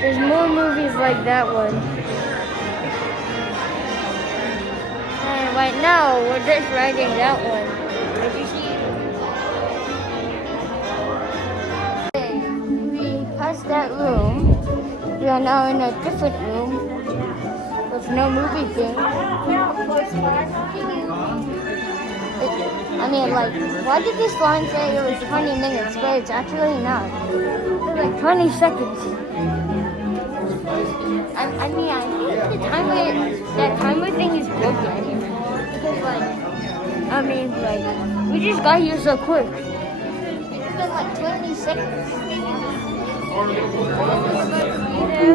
There's more movies like that one. And right now, we're just riding that one. Did you see it? Okay, we passed that room. We are now in a different room with no movie thing. I mean, like, why did this line say it was 20 minutes, but it's actually not? It's like 20 seconds. I mean, I think that timer thing is broken. Because, like, I mean, like, we just got here so quick. It's been like 20 seconds.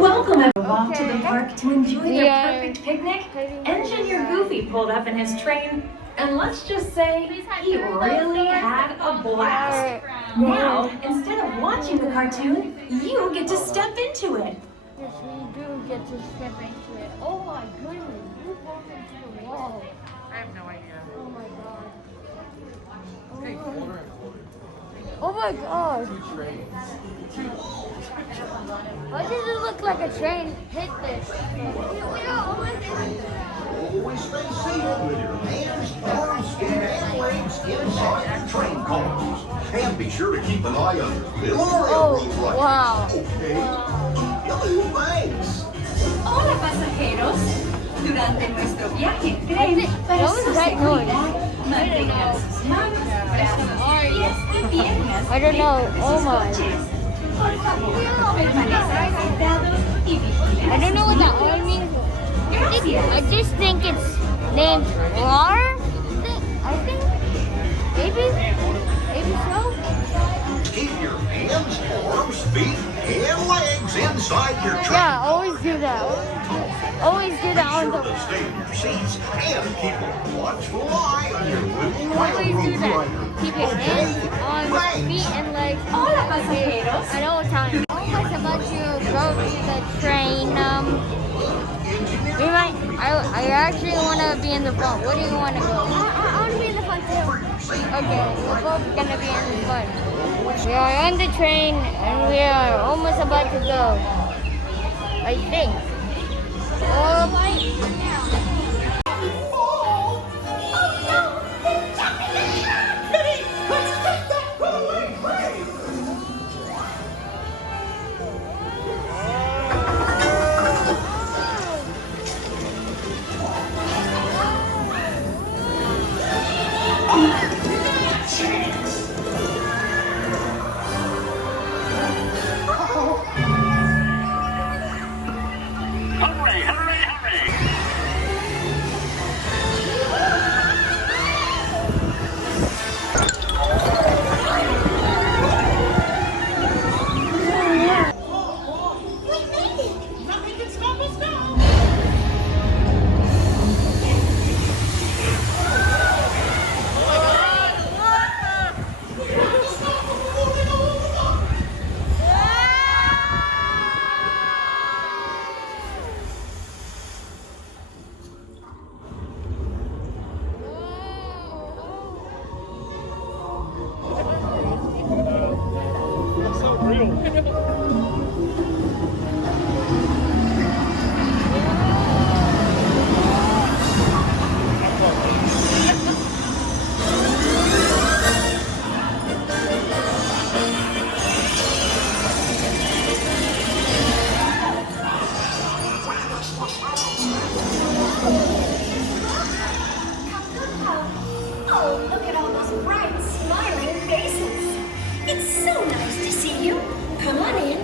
Welcome everyone to the park to enjoy your perfect picnic. Engineer Goofy pulled up in his train, and let's just say he really had a blast. Now, instead of watching the cartoon, you get to step into it. Yes, we do get to step into it. Oh my goodness, you broke into the wall. I have no idea. Oh my god. It's getting colder and colder. Oh my god. Two trains. Why does it look like a train hit this? Always stay safe with your hands, arms, and legs inside your train cars. And be sure to keep an eye on your little railroad lights. Wow. Okay? Thanks. Hola pasajeros. Durante nuestro viaje en tren, para What was su that seguridad, noise? mantengan sus manos, brazos, pies y piernas I don't know. dentro de Oh sus my. coches. Por favor, permanezcan sentados y vigilen. I don't know what that R means. I just think it's named R. I think. Maybe so. Keep your hands, arms, feet, and legs inside your train. Yeah, always do that. Always do that on Be the. sure to stay in your seats and keep a watchful eye on your little Always do railroad that. rider. Keep your hands, arms, feet, and legs Hola pasajeros. at all times. Always about to go to the train. We might. I actually want to be in the front. What do you want to go? I want to be in the front too. Okay, we're both gonna be in the front. We are on the train and we are almost about to go. I think. Oh my. Hurry, hurry, hurry! Oh, look at all those bright, smiling faces. It's so nice to see you. Come on in.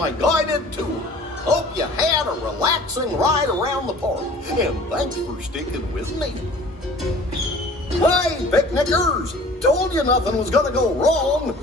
my guided tour. Hope you had a relaxing ride around the park, and thanks for sticking with me. Hey, picnickers! Told you nothing was gonna go wrong.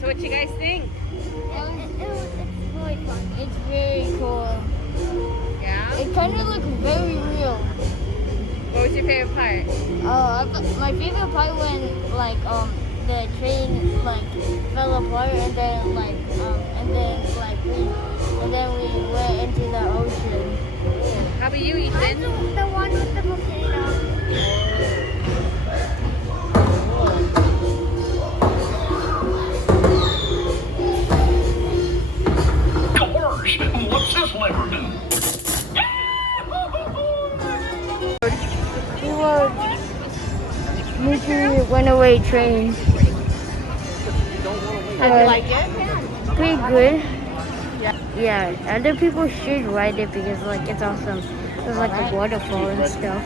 So what you guys think? It's really fun. It's very cool. Yeah? It kind of looks very real. What was your favorite part? My favorite part when the train fell apart and then we went into the ocean. How about you, Ethan? The one with the volcano. Gosh, what's this lever do? We were making Runaway train. How do you like it? Pretty good. Yeah, other people should ride it because it's awesome. There's a waterfall and stuff.